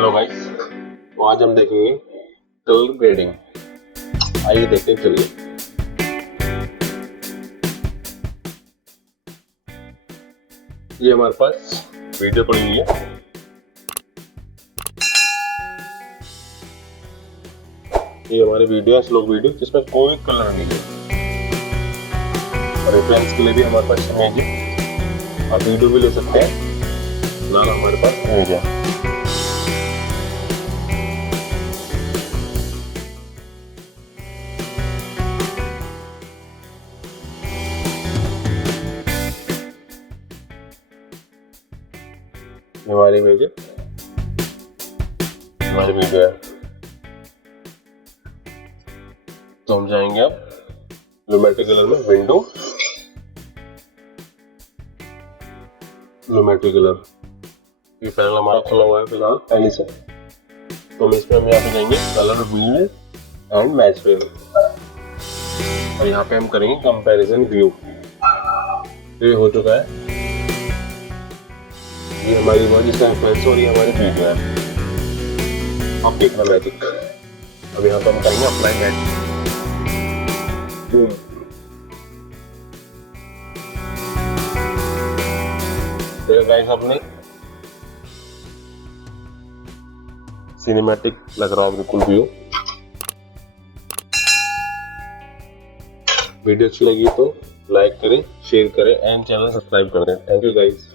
Hello guys, तो आज हम देखेंगे कलर ग्रेडिंग। आइए देखते हैं, चलिए। ये हमारे पास वीडियो पड़ी हुई है। ये हमारी वीडियो है, स्लो वीडियो, जिसमें कोई कलर नहीं है। रेफरेंस के लिए भी हमारे पास इमेज है, आप वीडियो भी ले सकते हैं। नाम हमारे पास इमेज है। हमारी इमेज है, हमारी वीडियो है। तो हम जाएंगे अब लुमेट्रिक कलर में, विंडो लुमेट्रिक कलर। ये पैनल हमारा खुला हुआ है फिलहाल पहले से, तो हम इसमें यहाँ पे जाएंगे colour wheel and match fill, और यहाँ पे हम करेंगे कंपैरिजन व्यू। ये हो चुका है, ये हमारी इमेज इसका रेफरेंस और ये हमारी वीडियो है। अब देखना मैजिक, अब यहाँ पे हम करेंगे अप्लाई मैच। बूम, तो गाइस आपने सिनेमैटिक लग रहा हो बिल्कुल व्यू। वीडियो अच्छी लगी तो लाइक करें, शेयर करें एंड चैनल सब्सक्राइब कर दें। Thank you guys.